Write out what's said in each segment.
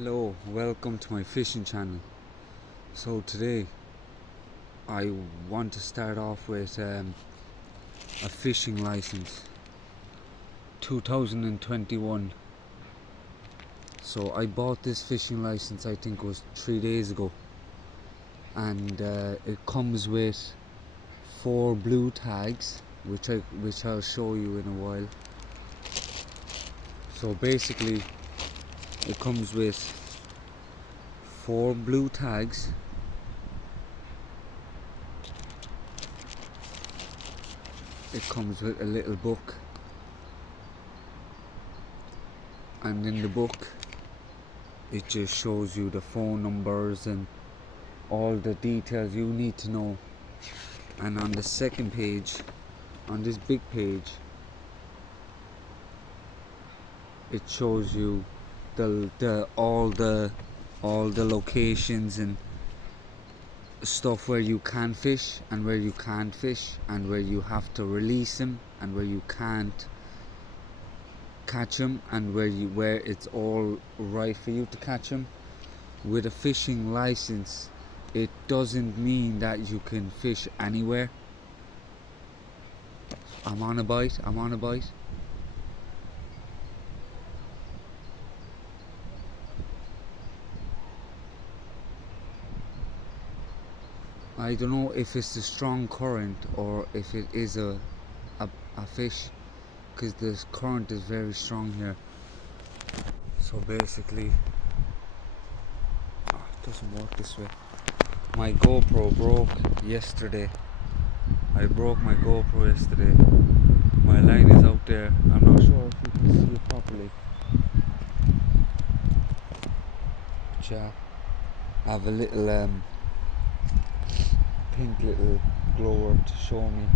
Hello, welcome to my fishing channel. So today I want to start off with a fishing license 2021. So I bought this fishing license, I think it was 3 days ago, and it comes with 4 blue tags which I'll show you in a while. So basically it comes with 4 blue tags. It comes with a little book, and in the book it just shows you the phone numbers and all the details you need to know. And on the second page, on this big page, it shows you all the locations and stuff where you can fish and where you can't fish, and where you have to release them and where you can't catch them, and where it's all right for you to catch them. With a fishing license, it doesn't mean that you can fish anywhere. I'm on a bite. I don't know if it's a strong current or if it is a fish, because the current is very strong here. So basically, it doesn't work this way. My GoPro broke yesterday. I broke my GoPro yesterday. My line is out there. I'm not sure if you can see it properly. But yeah, I have a little pink little glower to show me.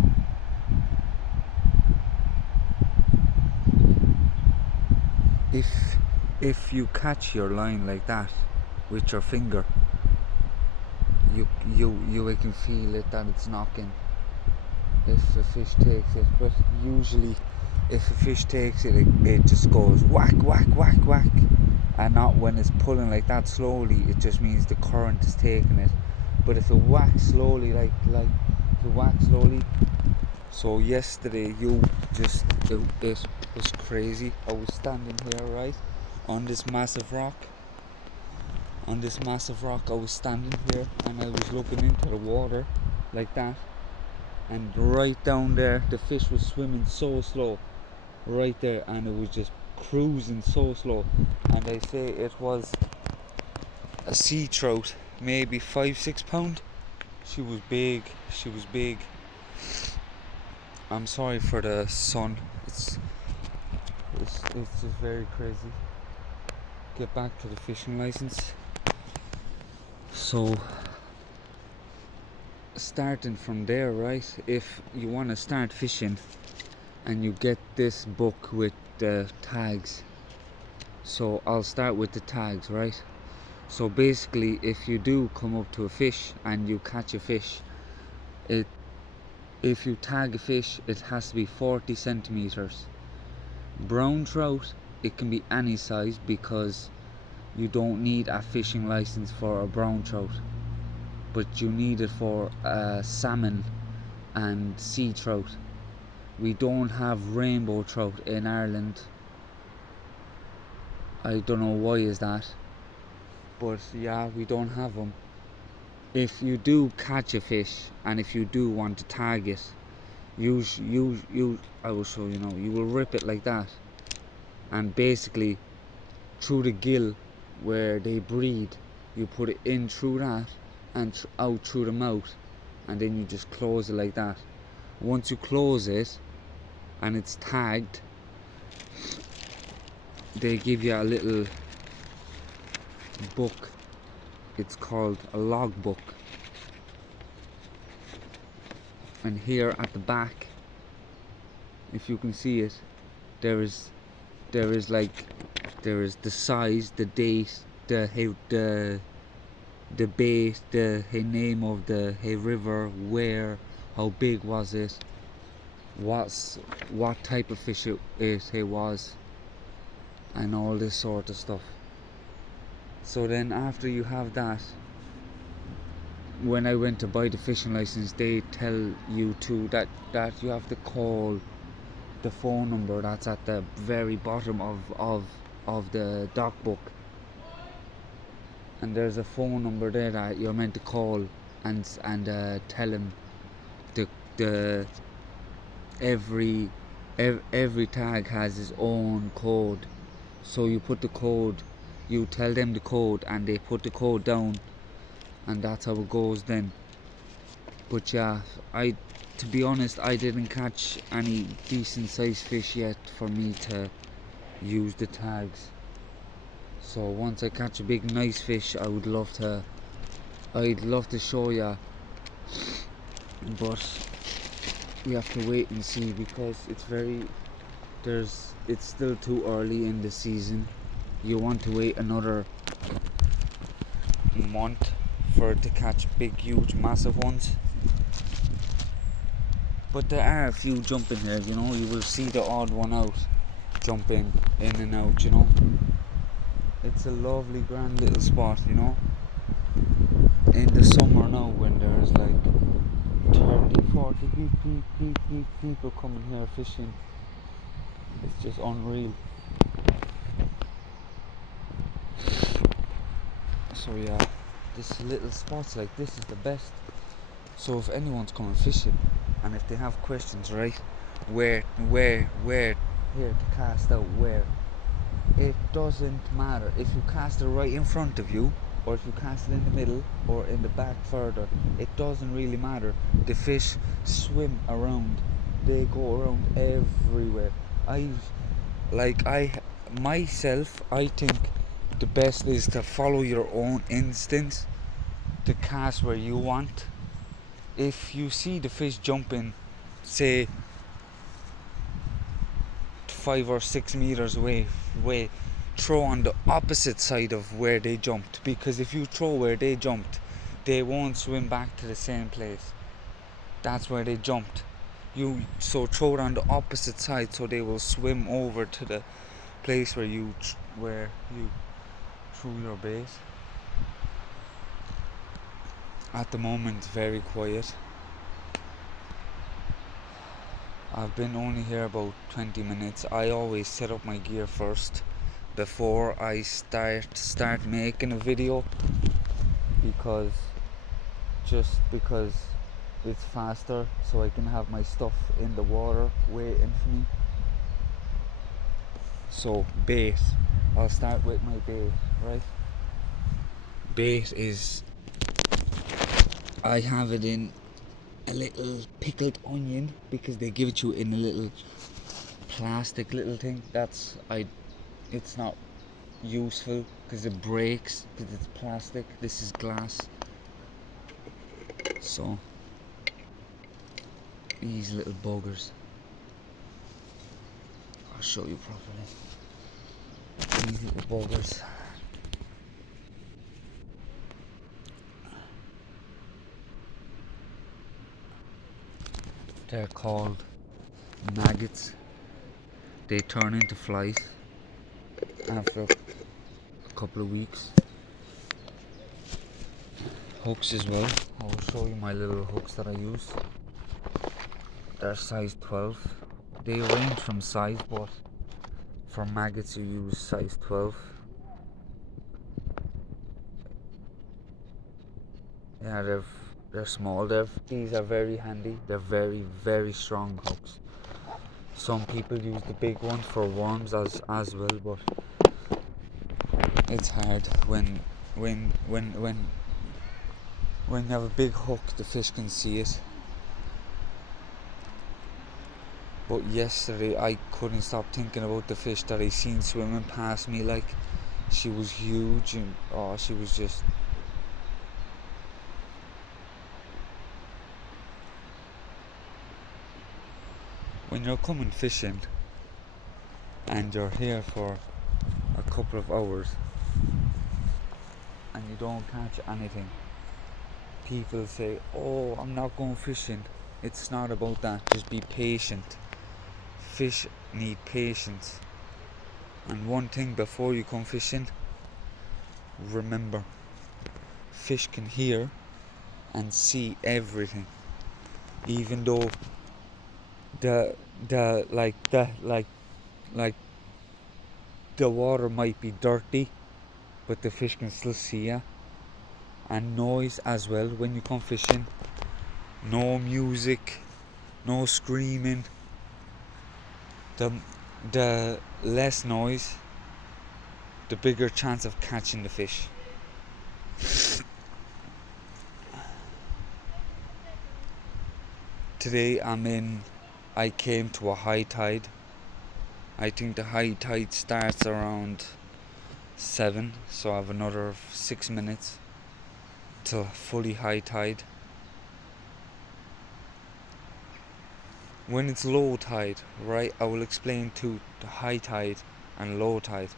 If you catch your line like that with your finger, you can feel it that it's knocking if a fish takes it. But usually if a fish takes it, it just goes whack whack whack whack, and not when it's pulling like that slowly. It just means the current is taking it. But if it whacks slowly, like if it whacks slowly. So yesterday it was crazy. I was standing here, right, on this massive rock. I was standing here and I was looking into the water like that, and right down there the fish was swimming so slow right there, and it was just cruising so slow. And I say it was a sea trout, maybe 5-6 pound. She was big. I'm sorry for the sun. It's just very crazy. Get back to the fishing license. So starting from there, right, if you want to start fishing and you get this book with the tags. So I'll start with the tags, right? So basically, if you do come up to a fish and you catch a fish, if you tag a fish, it has to be 40 centimeters. Brown trout, it can be any size, because you don't need a fishing license for a brown trout, but you need it for salmon and sea trout. We don't have rainbow trout in Ireland. I don't know why is that, but yeah, we don't have them. If you do catch a fish and if you do want to tag it, I will show you now. You will rip it like that, and basically through the gill where they breed, you put it in through that and out through the mouth, and then you just close it like that. Once you close it and it's tagged, they give you a little book. It's called a log book, and here at the back, if you can see it, there is the size, the date, the bait, the name of the river, where, how big was it, what type of fish it was, and all this sort of stuff. So then after you have that, when I went to buy the fishing license, they tell you to that you have to call the phone number that's at the very bottom of the doc book, and there's a phone number there that you're meant to call and tell him the every tag has its own code. So you put the code, you tell them the code, and they put the code down, and that's how it goes then. But yeah, to be honest, I didn't catch any decent sized fish yet for me to use the tags. So once I catch a big nice fish, I'd love to show ya, but we have to wait and see, because it's still too early in the season. You want to wait another month for it to catch big, huge, massive ones. But there are a few jumping here, you know. You will see the odd one out jumping in and out, you know. It's a lovely, grand little spot, you know. In the summer now, when there's like 30-40 people coming here fishing, it's just unreal. So yeah, this little spots like this is the best. So if anyone's coming fishing and if they have questions, right, where here to cast out, where, it doesn't matter if you cast it right in front of you or if you cast it in the middle or in the back further. It doesn't really matter. The fish swim around, they go around everywhere. I think the best is to follow your own instincts, to cast where you want. If you see the fish jumping, say 5 or 6 meters away, throw on the opposite side of where they jumped, because if you throw where they jumped, they won't swim back to the same place. That's where they jumped. So throw it on the opposite side, so they will swim over to the place where you threw your bait. At the moment, very quiet. I've been only here about 20 minutes. I always set up my gear first before I start making a video, because it's faster, so I can have my stuff in the water waiting for me. So bait, I'll start with my bait, right? Bait is, I have it in a little pickled onion, because they give it you in a little plastic little thing. It's not useful because it breaks, because it's plastic. This is glass. So these little buggers, I'll show you properly. These little buggers, they're called maggots. They turn into flies after a couple of weeks. Hooks as well. I will show you my little hooks that I use. They're size 12. They range from size, but for maggots you use size 12. Yeah, they're small. These are very handy. They're very, very strong hooks. Some people use the big ones for worms as well, but it's hard when you have a big hook, the fish can see it. But yesterday I couldn't stop thinking about the fish that I seen swimming past me. Like, she was huge, and she was just, when you're coming fishing and you're here for a couple of hours and you don't catch anything, people say, oh, I'm not going fishing. It's not about that. Just be patient. Fish need patience. And one thing before you come fishing, remember, fish can hear and see everything, even though the the like the like the water might be dirty, but the fish can still see you. And noise as well when you come fishing. No music, no screaming. The the less noise, the bigger chance of catching the fish. Today I came to a high tide. I think the high tide starts around 7, so I have another 6 minutes till fully high tide. When it's low tide, right, I will explain to the high tide and low tide.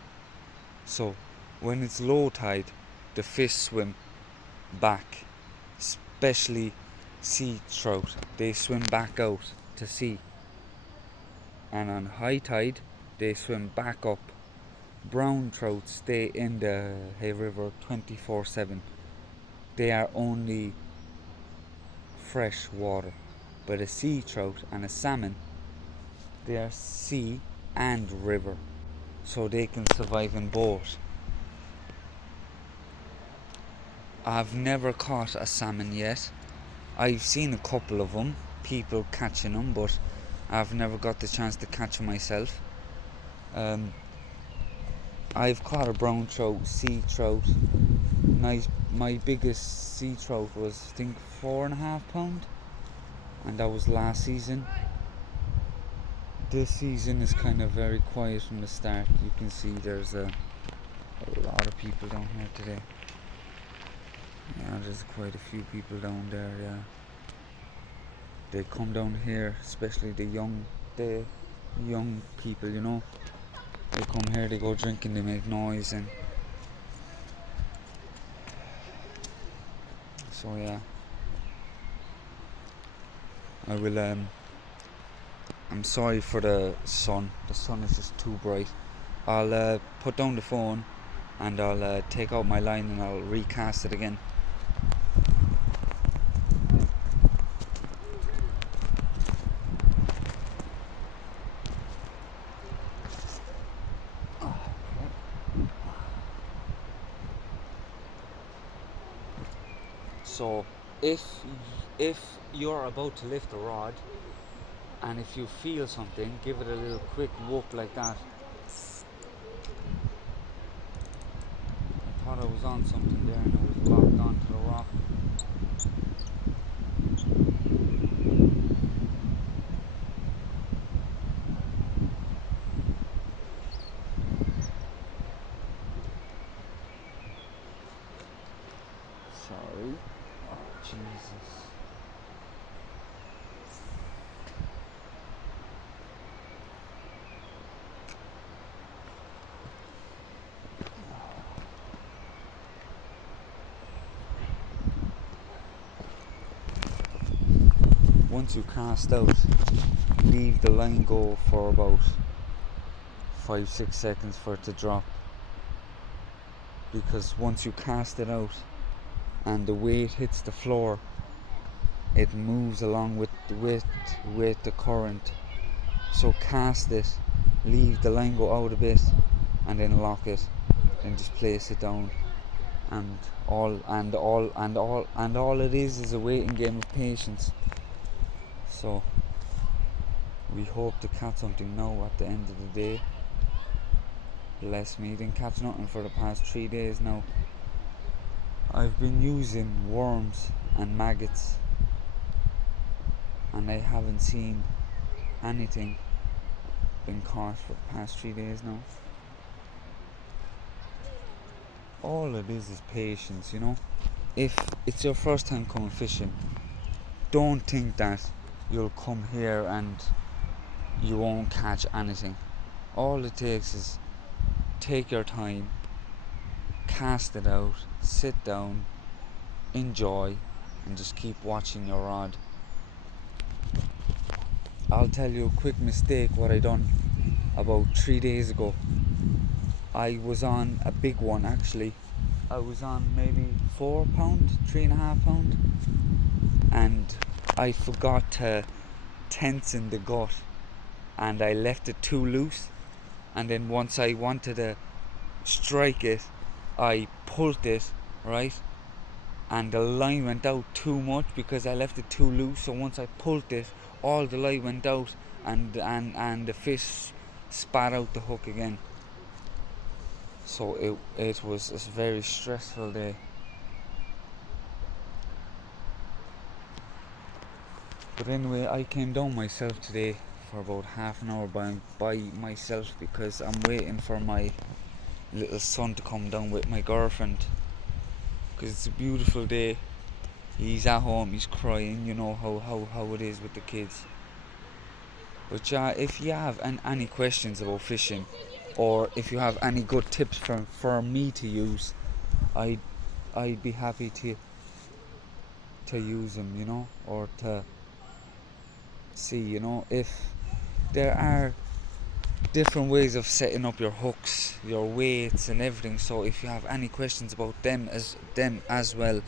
So when it's low tide, the fish swim back, especially sea trout. They swim back out to sea. And on high tide, they swim back up. Brown trout stay in the Hay River 24/7. They are only fresh water. But a sea trout and a salmon, they are sea and river, so they can survive in both. I've never caught a salmon yet. I've seen a couple of them, people catching them, but I've never got the chance to catch them myself. I've caught a brown trout, sea trout. My biggest sea trout was, I think, 4.5 pound, and that was last season. This season is kind of very quiet from the start. You can see there's a lot of people down here today. Yeah, there's quite a few people down there, yeah. They come down here, especially the young people, you know. They come here, they go drinking, they make noise, and so yeah. I will I'm sorry for the sun. The sun is just too bright. I'll put down the phone and I'll take out my line and I'll recast it again. So if you're about to lift a rod, and if you feel something, give it a little quick whoop like that. I thought I was on something there and it was locked onto the rock. Sorry. Oh, Jesus. Once you cast out, leave the line go for about 5-6 seconds for it to drop, because once you cast it out and the weight hits the floor, it moves along with the current. So cast it, leave the line go out a bit, and then lock it, and just place it down. And all it is a waiting game of patience. So we hope to catch something now at the end of the day. Bless me, didn't catch nothing for the past 3 days now. I've been using worms and maggots, and I haven't seen anything been caught for the past 3 days now. All it is patience, you know. If it's your first time coming fishing, don't think that you'll come here and you won't catch anything. All it takes is take your time, cast it out, sit down, enjoy, and just keep watching your rod. I'll tell you a quick mistake what I done about 3 days ago. I was on a big one actually, I was on maybe 4 pound, 3.5 pound, and I forgot to tension the gut, and I left it too loose. And then once I wanted to strike it, I pulled it, right? And the line went out too much because I left it too loose. So once I pulled it, all the line went out, and the fish spat out the hook again. So it was a very stressful day. But anyway, I came down myself today for about half an hour by myself because I'm waiting for my little son to come down with my girlfriend, because it's a beautiful day. He's at home, he's crying, you know how it is with the kids. But yeah, if you have any questions about fishing, or if you have any good tips for me to use, I'd be happy to use them, you know, or to see, you know, if there are different ways of setting up your hooks, your weights and everything. So if you have any questions about them as well,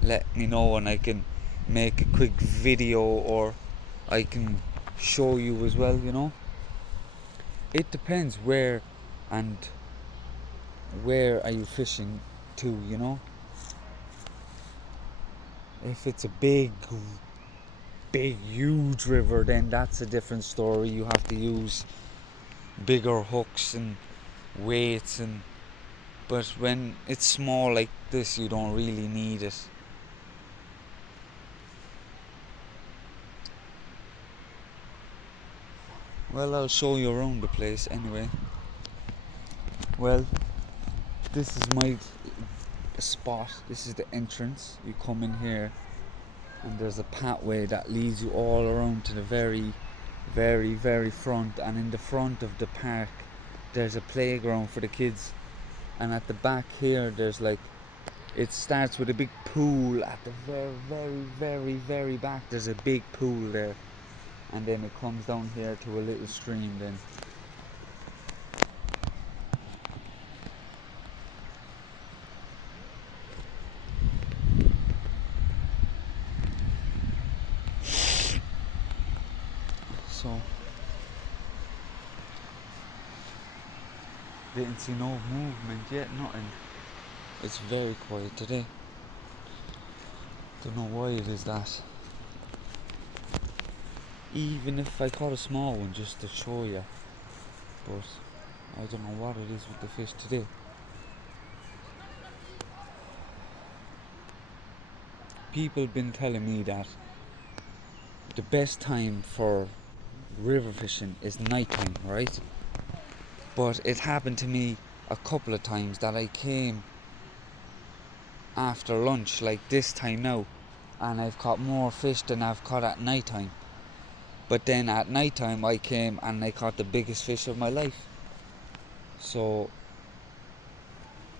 let me know and I can make a quick video, or I can show you as well, you know. It depends where are you fishing to, you know. If it's a big huge river, then that's a different story. You have to use bigger hooks and weights, but when it's small like this, you don't really need it. Well, I'll show you around the place anyway. Well, this is my spot. This is the entrance. You come in here and there's a pathway that leads you all around to the very, very, very front. And in the front of the park there's a playground for the kids, and at the back here there's like, it starts with a big pool at the very, very, very, very back. There's a big pool there, and then it comes down here to a little stream then. So didn't see no movement yet, nothing. It's very quiet today. Don't know why it is that. Even if I caught a small one just to show you, but I don't know what it is with the fish today. People been telling me that the best time for river fishing is nighttime, right? But it happened to me a couple of times that I came after lunch, like this time now, and I've caught more fish than I've caught at nighttime. But then at nighttime I came and I caught the biggest fish of my life. So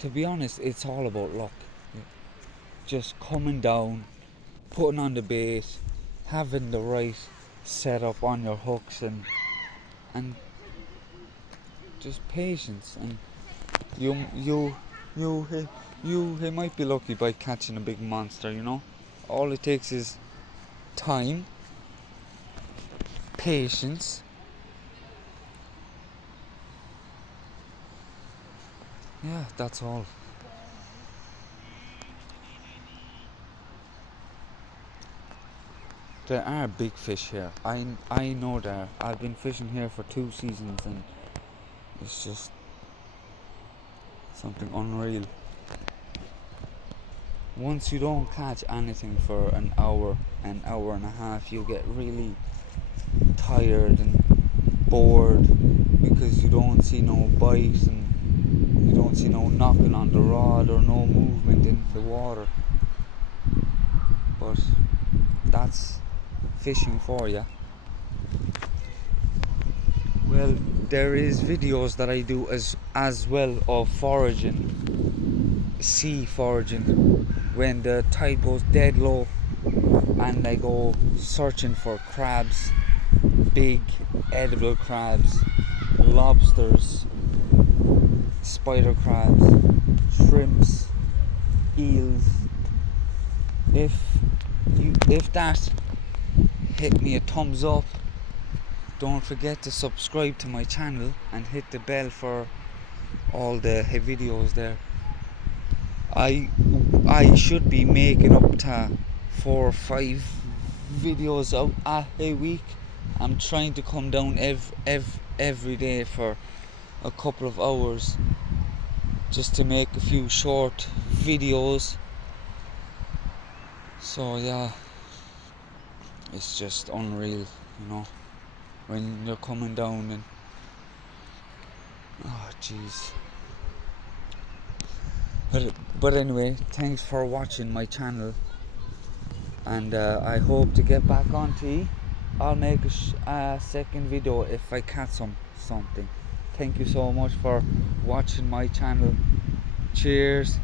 to be honest, it's all about luck. Just coming down, putting on the bait, having the right setup on your hooks, and just patience, and you might be lucky by catching a big monster, you know. All it takes is time, patience, yeah, that's all. There are big fish here. I know there. I've been fishing here for 2 seasons, and it's just something unreal. Once you don't catch anything for an hour and a half, you get really tired and bored because you don't see no bite, and you don't see no knocking on the rod or no movement in the water. But that's fishing for you. Well, there is videos that I do as well of foraging, sea foraging, when the tide goes dead low, and I go searching for crabs, big edible crabs, lobsters, spider crabs, shrimps, eels. If that hit me a thumbs up. Don't forget to subscribe to my channel and hit the bell for all the videos there. I should be making up to 4 or 5 videos out a week. I'm trying to come down every day for a couple of hours just to make a few short videos. So yeah, it's just unreal, when you're coming down and oh jeez. But anyway, thanks for watching my channel, and I hope to get back on to you. I'll make a second video if I catch something. Thank you so much for watching my channel. Cheers.